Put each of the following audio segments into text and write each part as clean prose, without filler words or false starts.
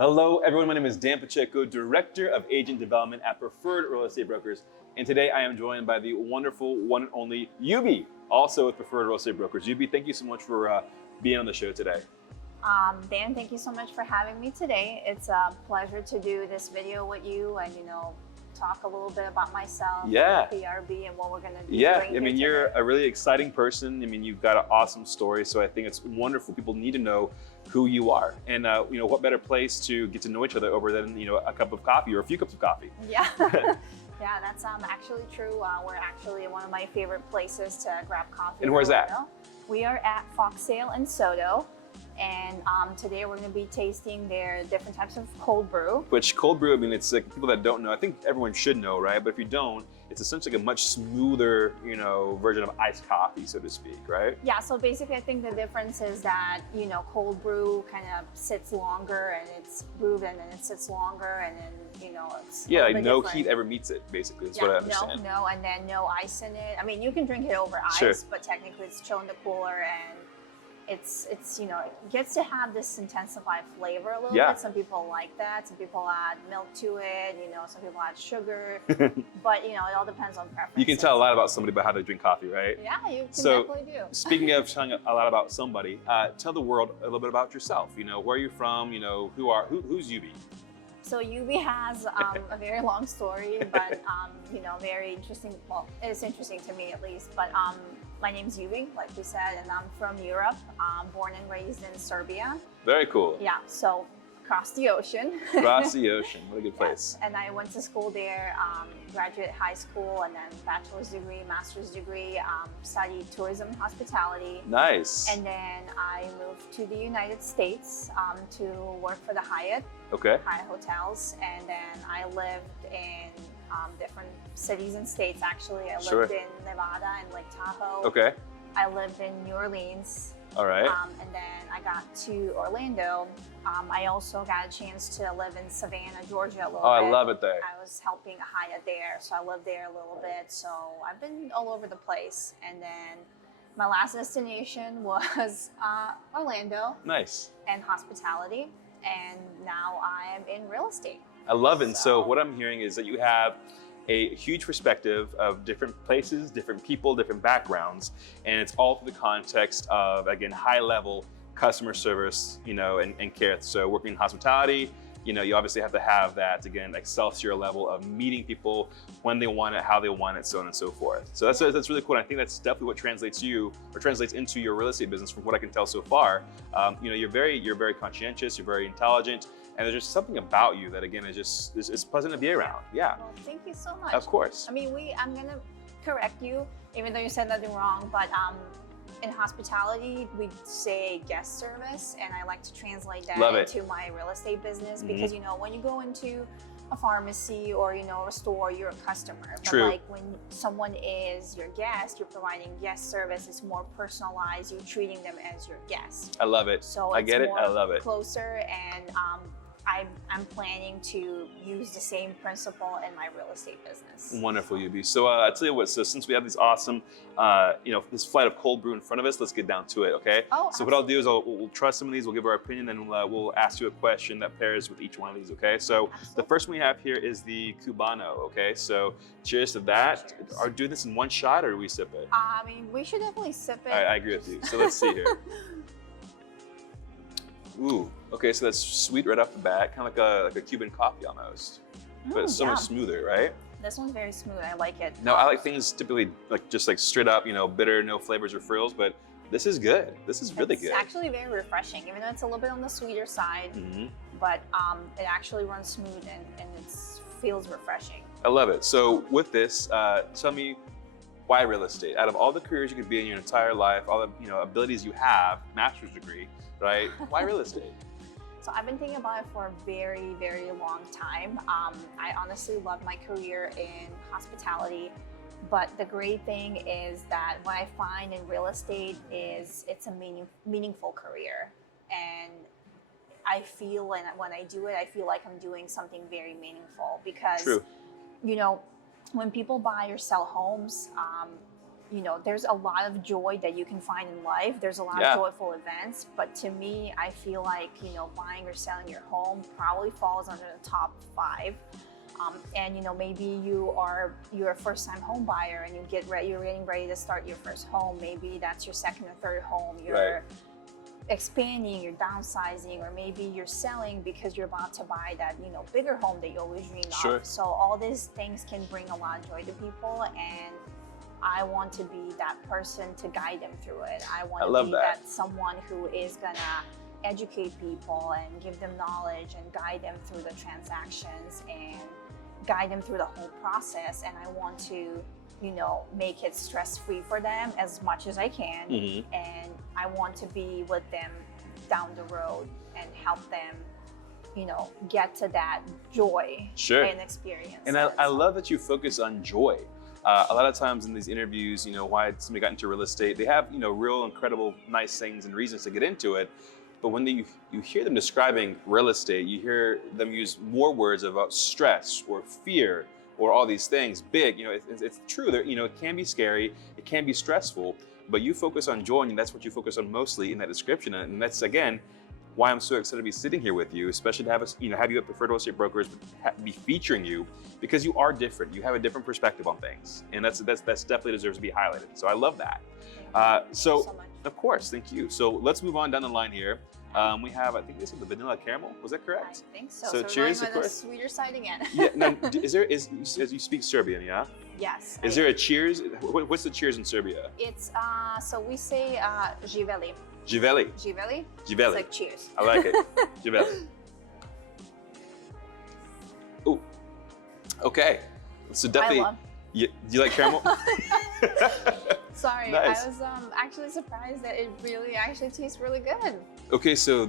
Hello, everyone. My name is Dan Pacheco, Director of Agent Development at Preferred Real Estate Brokers. And today I am joined by the wonderful one and only Yubi, also with Preferred Real Estate Brokers. Yubi, thank you so much for being on the show today. Dan, thank you so much for having me today. It's a pleasure to do this video with you and, talk a little bit about myself, PRB, and what we're going to do. Yeah, I mean, you're a really exciting person. I mean, you've got an awesome story. So I think it's wonderful. People need to know who you are. And, what better place to get to know each other over than, a cup of coffee or a few cups of coffee. Yeah. Yeah, that's actually true. We're actually one of my favorite places to grab coffee. And where's that? We are at Foxtail in Soto. And today we're going to be tasting their different types of cold brew. Which cold brew, I mean, it's like people that don't know, I think everyone should know, right? But if you don't, it's essentially a much smoother, version of iced coffee, so to speak, right? Yeah, so basically I think the difference is that, cold brew kind of sits longer and it's brewed and then it sits longer and then, it's yeah, like no different. heat ever meets it, basically, is what I understand. No, and then no ice in it. I mean, you can drink it over ice, sure. But technically it's chilled in the cooler and it's it gets to have this intensified flavor a little bit. Some people like that. Some people add milk to it. Some people add sugar. But it all depends on preference. You can tell a lot about somebody by how they drink coffee, right? Yeah, you can definitely do. Speaking of telling a lot about somebody, tell the world a little bit about yourself. Where are you from? Who's Yubi? So Yubi has a very long story, but very interesting. Well, it's interesting to me at least. But my name's Yubi, like we said, and I'm from Europe. I'm born and raised in Serbia. Very cool. Yeah, so across the ocean. Across the ocean, what a good place. Yes. And I went to school there, graduate high school, and then bachelor's degree, master's degree, studied tourism and hospitality. Nice. And then I moved to the United States to work for the Hyatt. Okay. Hyatt hotels, and then I lived in different cities and states. Actually, I lived in Nevada and Lake Tahoe. Okay. I lived in New Orleans. All right. And then I got to Orlando. I also got a chance to live in Savannah, Georgia a little bit. Oh, I love it there. I was helping a Hyatt there, so I lived there a little bit. So I've been all over the place. And then my last destination was Orlando. Nice. And hospitality. And now I am in real estate. I love it. And so what I'm hearing is that you have a huge perspective of different places, different people, different backgrounds, and it's all through the context of, again, high-level customer service, and care. So working in hospitality, you obviously have to have that, again, excelsior level of meeting people when they want it, how they want it, so on and so forth. So that's really cool. And I think that's definitely what translates into your real estate business from what I can tell so far. You're very conscientious, you're very intelligent, and there's just something about you that, again, is pleasant to be around. Yeah. Well, thank you so much. Of course. I mean, I'm gonna correct you, even though you said nothing wrong, but in hospitality, we say guest service, and I like to translate that into my real estate business because, when you go into a pharmacy or, a store, you're a customer. True. But like when someone is your guest, you're providing guest service, it's more personalized, you're treating them as your guest. I love it. So I get it, I love it. Closer, and I'm planning to use the same principle in my real estate business. Wonderful, Yubi. So I tell you what, so since we have this awesome, this flight of cold brew in front of us, let's get down to it, okay? Oh, so what I'll do is we'll try some of these, we'll give our opinion, and we'll ask you a question that pairs with each one of these, okay? So the first one we have here is the Cubano, okay? So cheers to that. Cheers. Are we doing this in one shot or do we sip it? I mean, we should definitely sip it. All right, I agree with you. So let's see here. Ooh, okay, so that's sweet right off the bat, kind of like a Cuban coffee almost, but it's so much smoother, right? This one's very smooth. I like it. No, I like things typically just straight up, bitter, no flavors or frills, but this is good. This is really good. It's actually very refreshing, even though it's a little bit on the sweeter side, but it actually runs smooth and it feels refreshing. I love it. So with this, tell me, why real estate? Out of all the careers you could be in your entire life, all the abilities you have, master's degree, right? Why real estate? So I've been thinking about it for a very, very long time. I honestly love my career in hospitality, but the great thing is that what I find in real estate is it's a meaningful career. And I feel when I do it, I feel like I'm doing something very meaningful because, True. when people buy or sell homes, you know, there's a lot of joy that you can find in life. There's a lot of joyful events, but to me, I feel like, you know, buying or selling your home probably falls under the top 5. And you know, maybe you're a first-time home buyer and you're getting ready to start your first home. Maybe that's your second or third home. You're expanding, you're downsizing, or maybe you're selling because you're about to buy that, you know, bigger home that you always dreamed of. So all these things can bring a lot of joy to people, and I want to be that person to guide them through it. I want to be that someone who is gonna educate people and give them knowledge and guide them through the transactions and guide them through the whole process. And I want to, you know, make it stress-free for them as much as I can. And I want to be with them down the road and help them, you know, get to that joy and experience. And I love that you focus on joy. A lot of times in these interviews, you know, why somebody got into real estate, they have, you know, real incredible, nice things and reasons to get into it. But when you hear them describing real estate, you hear them use more words about stress or fear or all these things big. You know, it's true that, you know, it can be scary, it can be stressful, but you focus on joy, and that's what you focus on mostly in that description. And that's, again, why I'm so excited to be sitting here with you, especially to have us, you know, have you at Preferred Real Estate Brokers, be featuring you, because you are different. You have a different perspective on things, and that's definitely deserves to be highlighted. So I love that. Thank you so much. Of course, thank you. So let's move on down the line here. We have, I think this is the vanilla caramel. Was that correct? I think so. So cheers, of course. The sweeter side again. Yeah. Now, as you speak Serbian, yeah? Yes. Is there a cheers? What's the cheers in Serbia? It's so we say živeli. Živeli. Živeli. Živeli. It's like cheers. I like it. Živeli. Ooh. Okay. So definitely. Do you like caramel? Sorry, nice. I was actually surprised that it really actually tastes really good. Okay, so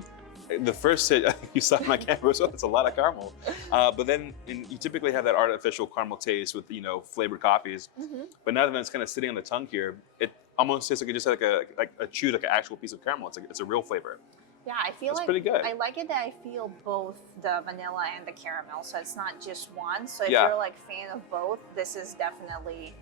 the first hit, I think you saw my camera, so it's a lot of caramel. But then you typically have that artificial caramel taste with, you know, flavored coffees. But now that it's kind of sitting on the tongue here, it almost tastes like it just had like an actual piece of caramel. It's a real flavor. Yeah, I feel like pretty good. I like it that I feel both the vanilla and the caramel, so it's not just one. So if you're like a fan of both, this is definitely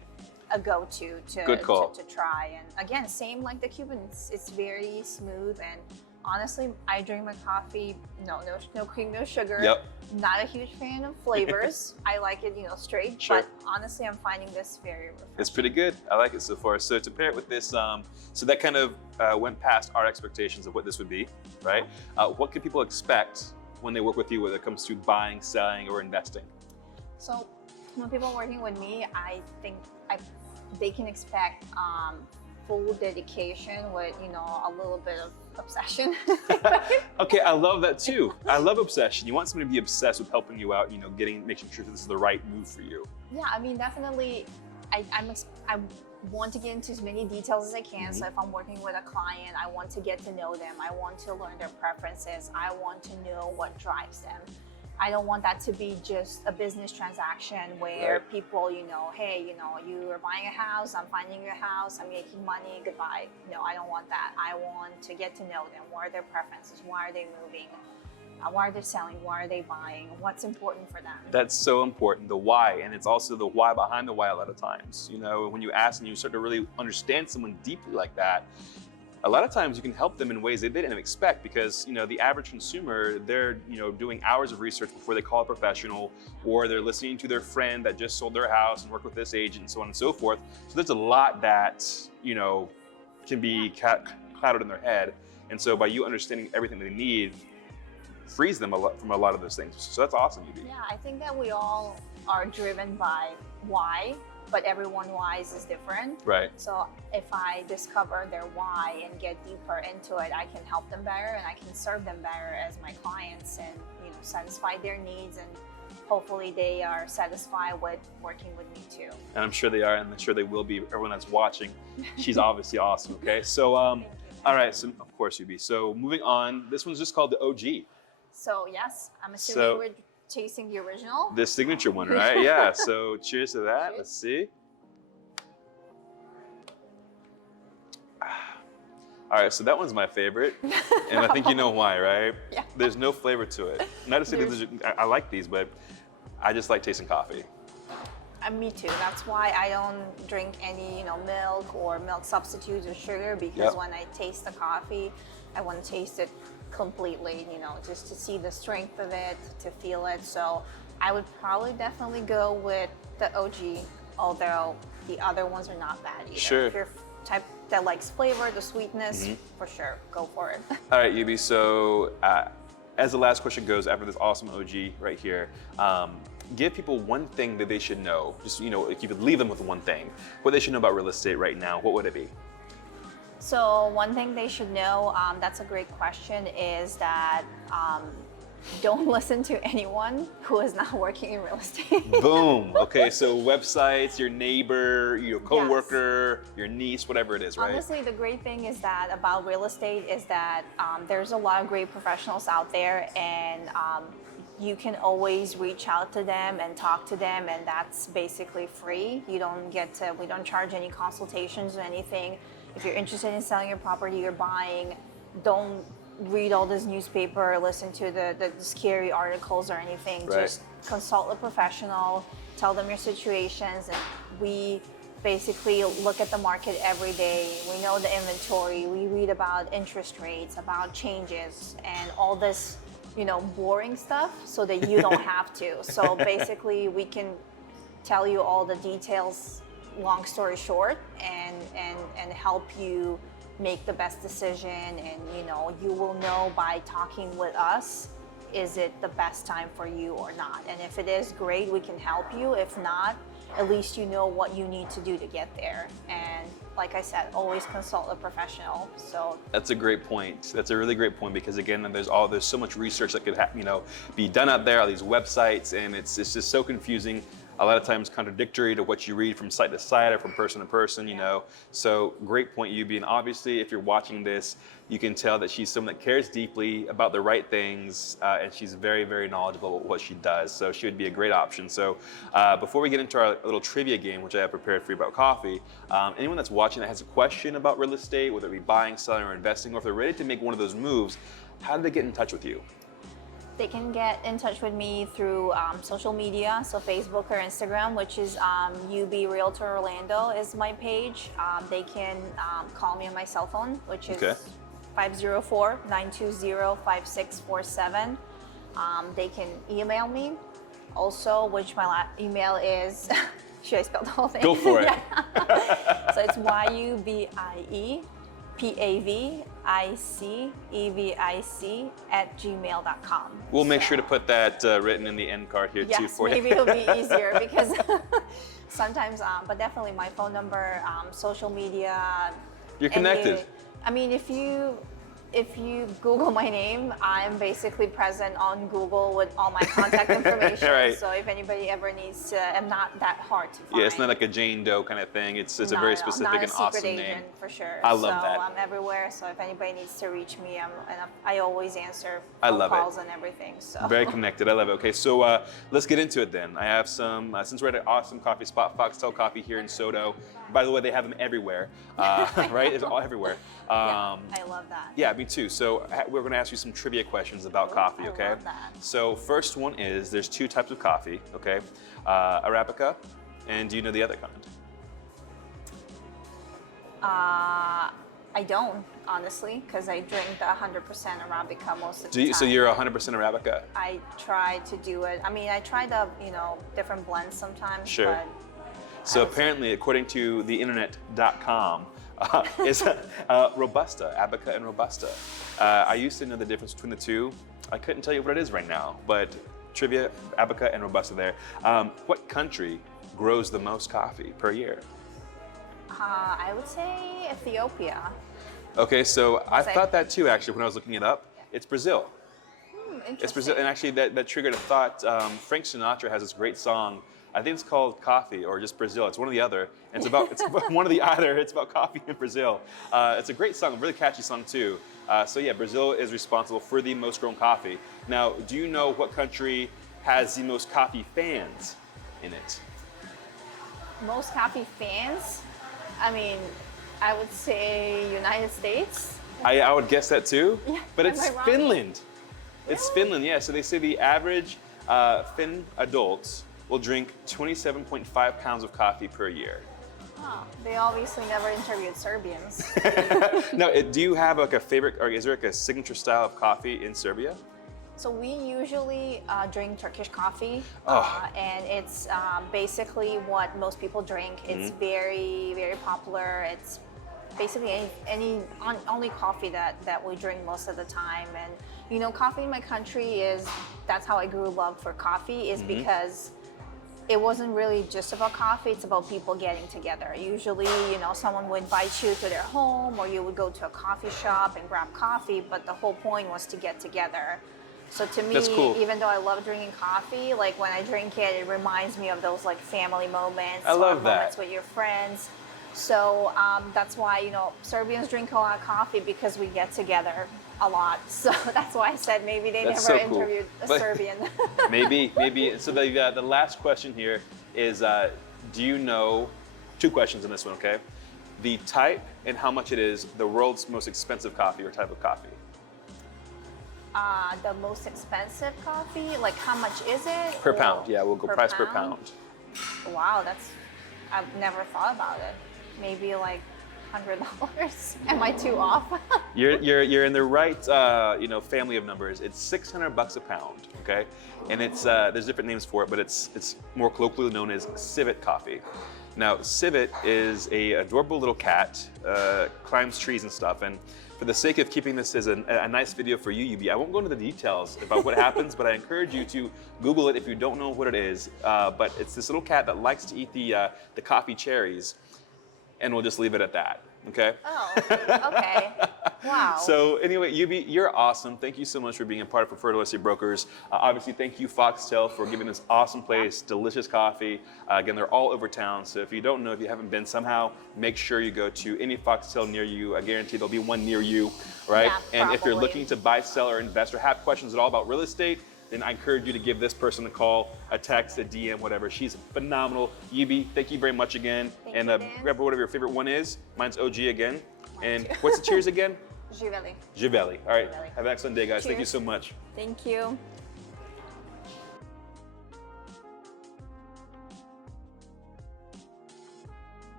a go-to to try. And again, same like the Cuban, it's very smooth, and honestly, I drink my coffee no cream, no sugar. Not a huge fan of flavors. I like it, you know, straight. But honestly, I'm finding this very refreshing. It's pretty good. I like it so far. So to pair it with this, so that kind of went past our expectations of what this would be, right? What can people expect when they work with you when it comes to buying, selling, or investing? So when people are working with me, I think they can expect full dedication with, you know, a little bit of obsession. Okay, I love that too. I love obsession. You want somebody to be obsessed with helping you out, you know, making sure that this is the right move for you. Yeah, I mean, definitely, I want to get into as many details as I can. So if I'm working with a client, I want to get to know them. I want to learn their preferences. I want to know what drives them. I don't want that to be just a business transaction where people, you know, hey, you know, you are buying a house, I'm finding your house, I'm making money, goodbye. No, I don't want that. I want to get to know them. What are their preferences? Why are they moving? Why are they selling? Why are they buying? What's important for them? That's so important, the why. And it's also the why behind the why a lot of times. You know, when you ask and you start to really understand someone deeply like that, a lot of times you can help them in ways they didn't expect, because, you know, the average consumer, they're, you know, doing hours of research before they call a professional, or they're listening to their friend that just sold their house and worked with this agent and so on and so forth. So there's a lot that, you know, can be clouded in their head. And so by you understanding everything they need, frees them from a lot of those things. So that's awesome, Yubi. Yeah, I think that we all are driven by why, but everyone's whys is different. Right. So if I discover their why and get deeper into it, I can help them better and I can serve them better as my clients, and, you know, satisfy their needs, and hopefully they are satisfied with working with me too. And I'm sure they are, and I'm sure they will be. Everyone that's watching, she's obviously awesome. Okay, so all right, so of course, Yubi. So moving on, this one's just called the OG. So yes, I'm assuming we're tasting the original. The signature one, right? Yeah, so cheers to that. Cheers. Let's see. All right, so that one's my favorite, and I think you know why, right? Yeah. There's no flavor to it. Not to say that I like these, but I just like tasting coffee. Me too. That's why I don't drink any, milk or milk substitutes or sugar, because when I taste the coffee, I want to taste it completely, just to see the strength of it, to feel it. So I would probably definitely go with the OG, although the other ones are not bad either. Sure. If you're type that likes flavor, the sweetness, for sure, go for it. All right, Yubi, so as the last question goes, after this awesome OG right here, give people one thing that they should know. Just, if you could leave them with one thing, what they should know about real estate right now, what would it be? So one thing they should know, that's a great question, is that don't listen to anyone who is not working in real estate. Boom. Okay, so websites, your neighbor, your coworker, your niece, whatever it is, right? Honestly, the great thing is that about real estate is that there's a lot of great professionals out there, and you can always reach out to them and talk to them, and that's basically free. We don't charge any consultations or anything. If you're interested in selling your property, you're buying, don't read all this newspaper, listen to the scary articles or anything. Right. Just consult a professional, tell them your situations, and we basically look at the market every day. We know the inventory, we read about interest rates, about changes, and all this, boring stuff, so that you don't have to. So basically we can tell you all the details, long story short, and help you make the best decision. And you will know by talking with us, is it the best time for you or not? And if it is, great, we can help you. If not, at least you know what you need to do to get there. And like I said, always consult a professional. So that's a great point. That's a really great point, because again, there's so much research that could be done out there, all these websites, and it's just so confusing. A lot of times contradictory to what you read from site to site or from person to person, So great point, Yubi. And obviously, if you're watching this, you can tell that she's someone that cares deeply about the right things, and she's very, very knowledgeable about what she does. So she would be a great option. So before we get into our little trivia game, which I have prepared for you about coffee, anyone that's watching that has a question about real estate, whether it be buying, selling, or investing, or if they're ready to make one of those moves, how do they get in touch with you? They can get in touch with me through social media, so Facebook or Instagram, which is Yubi Realtor Orlando is my page. They can call me on my cell phone, which is 504-920-5647. They can email me also, which my email is, should I spell the whole thing? Go for it. So it's YUBIEPAVICEVIC@gmail.com. We'll make sure to put that written in the end card here too for you. Maybe it'll be easier, because sometimes, but definitely my phone number, social media. You're connected. If you Google my name, I'm basically present on Google with all my contact information. Right. So if anybody ever needs to, I'm not that hard to find. Yeah, it's not like a Jane Doe kind of thing. It's a very specific and awesome name. Not a secret agent, for sure. I love that. So I'm everywhere. So if anybody needs to reach me, I always answer I phone love calls it. and everything. So Very connected. I love it. Okay, so let's get into it then. I have some, since we're at an awesome coffee spot, Foxtail Coffee here in Soto. By the way, they have them everywhere, right? It's all everywhere. I love that. Yeah, me too. So we're going to ask you some trivia questions about coffee, okay? I love that. So first one is, there's two types of coffee, okay? Arabica, and do you know the other kind? I don't, honestly, because I drink the 100% Arabica most of the time. So you're 100% Arabica? I try to do it. I try the, different blends sometimes. Sure. But so apparently, according to the internet.com, is Robusta, Arabica and Robusta. I used to know the difference between the two. I couldn't tell you what it is right now, but trivia, Arabica and Robusta there. What country grows the most coffee per year? I would say Ethiopia. Okay, so I thought that too, actually, when I was looking it up. It's Brazil. Interesting. It's Brazil, and actually that triggered a thought. Frank Sinatra has this great song. I think it's called Coffee or just Brazil. It's one or the other. It's about one or the other. It's about coffee in Brazil. It's a great song, a really catchy song too. So yeah, Brazil is responsible for the most grown coffee. Now, do you know what country has the most coffee fans in it? Most coffee fans? I would say United States. I would guess that too. Yeah, but am it's I wrong? Finland. It's Finland, yeah. So they say the average Finn adults will drink 27.5 pounds of coffee per year. Oh, they obviously never interviewed Serbians. Now, do you have like a favorite, or is there like a signature style of coffee in Serbia? So we usually drink Turkish coffee, Oh. and it's basically what most people drink. It's very, very popular. It's basically only coffee that we drink most of the time. And you know, coffee in my country that's how I grew up for coffee, is because it wasn't really just about coffee, it's about people getting together. Usually, you know, someone would invite you to their home, or you would go to a coffee shop and grab coffee, but the whole point was to get together. So to me, That's cool. even though I love drinking coffee, like when I drink it, it reminds me of those like family moments. I love or that. moments with your friends. So that's why, you know, Serbians drink a lot of coffee, because we get together a lot. So that's why I said maybe they That's never so cool. interviewed a But- Serbian. Maybe. So the last question here is, do you know, 2 questions in this one, okay? The type and how much it is the world's most expensive coffee or type of coffee. The most expensive coffee, like how much is it? Per Or pound, yeah, we'll go price per pound. Wow, I've never thought about it. Maybe like $100. Am I too off? You're in the right family of numbers. It's $600 a pound, okay? And it's there's different names for it, but it's more colloquially known as civet coffee. Now, civet is a adorable little cat, climbs trees and stuff. And for the sake of keeping this as a nice video for you, Yubi, I won't go into the details about what happens, but I encourage you to Google it if you don't know what it is. But it's this little cat that likes to eat the coffee cherries, and we'll just leave it at that. Okay? Oh, okay. Wow. So anyway, Yubi, you're awesome. Thank you so much for being a part of Preferred Real Estate Brokers. Obviously, thank you, Foxtail, for giving this awesome place, delicious coffee. Again, they're all over town. So if you don't know, if you haven't been somehow, make sure you go to any Foxtail near you. I guarantee there'll be one near you, right? Yeah, and if you're probably. looking to buy, sell, or invest, or have questions at all about real estate, then I encourage you to give this person a call, a text, a DM, whatever. She's phenomenal. Yubi, thank you very much again. Thank and you, Dan. grab whatever your favorite one is. Mine's OG again. And too. what's the cheers again? Živeli. Živeli. All right. Živeli. Have an excellent day, guys. Thank you Cheers. so much. Thank you.